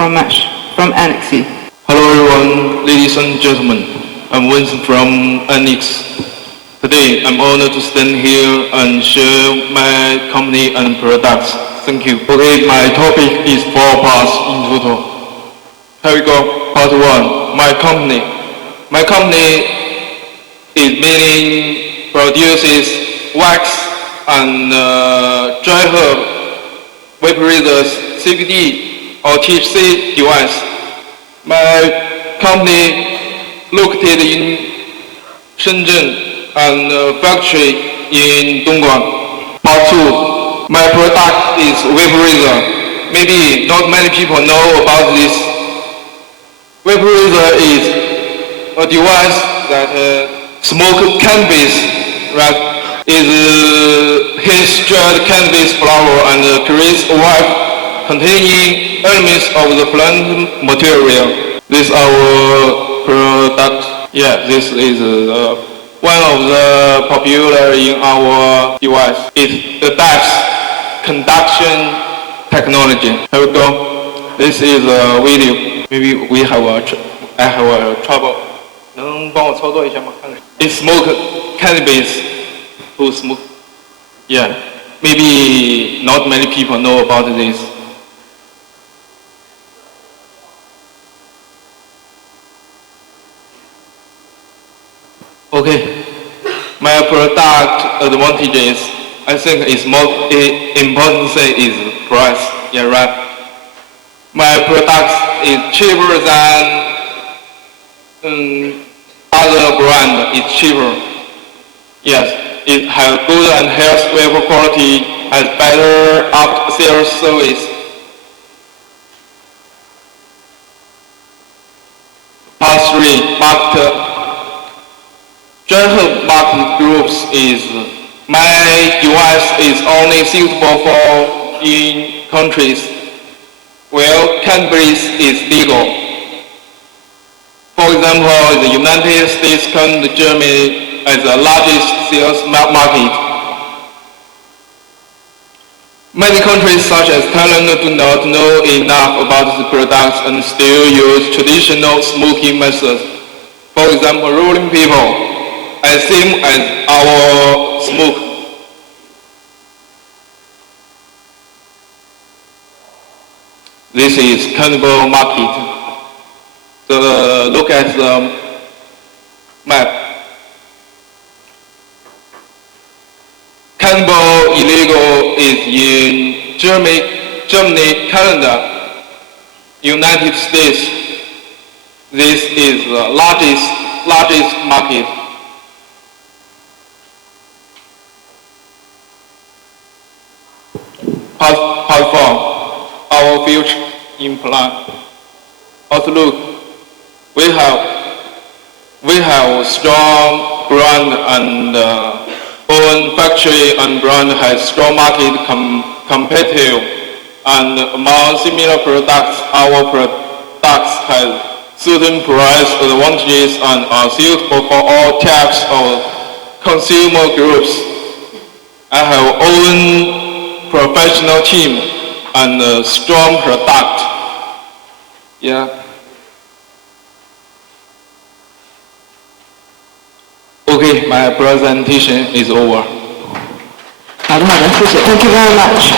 from RNIX. Hello everyone, ladies and gentlemen. I'm Winston from RNIX. Today, I'm honored to stand here and share my company and products. Thank you. Okay, my topic is 4 parts in total. Here we go. Part 1, my company. My company is mainly produces wax and dry herb, vaporizers, CBD or THC device. My company located in Shenzhen and factory in Dongguan. Part 2, my product is vaporizer. Maybe not many people know about this. Vaporizer is a device that smoke cannabis, right? Is heat-dried cannabis flower and creates a vibe containing elements of the plant material. This is our product. Yeah, this is one of the popular in our device. It's the depth conduction technology. Here we go. This is a video. Maybe I have a trouble. 能帮我操作一下吗？看看。It smoke cannabis to smoke. Yeah. Maybe not many people know about this. Okay. My product advantages, I think is most important thing is price. Yeah, right. My product is cheaper than other brand. It's cheaper. Yes, it has good and health vapor quality, has better after-sales service. Part 3, market. General market groups is my device is only suitable for in countries where cannabis is legal. For example, the United States and Germany as the largest sales market. Many countries such as Thailand do not know enough about the products and still use traditional smoking methods. For example, rolling people, as same as our smoke. This is cannabis market. So look at the map. Cannabis illegal is in Germany, Canada, United States. This is the largest market. Part 4, our future in plan. Outlook. We have strong brand and own factory and brand has strong market competitive, and among similar products, our products have certain price advantages and are suitable for all types of consumer groups. I have own professional team and a strong product. Yeah. Okay, my presentation is over.好的，谢谢。Thank you very much.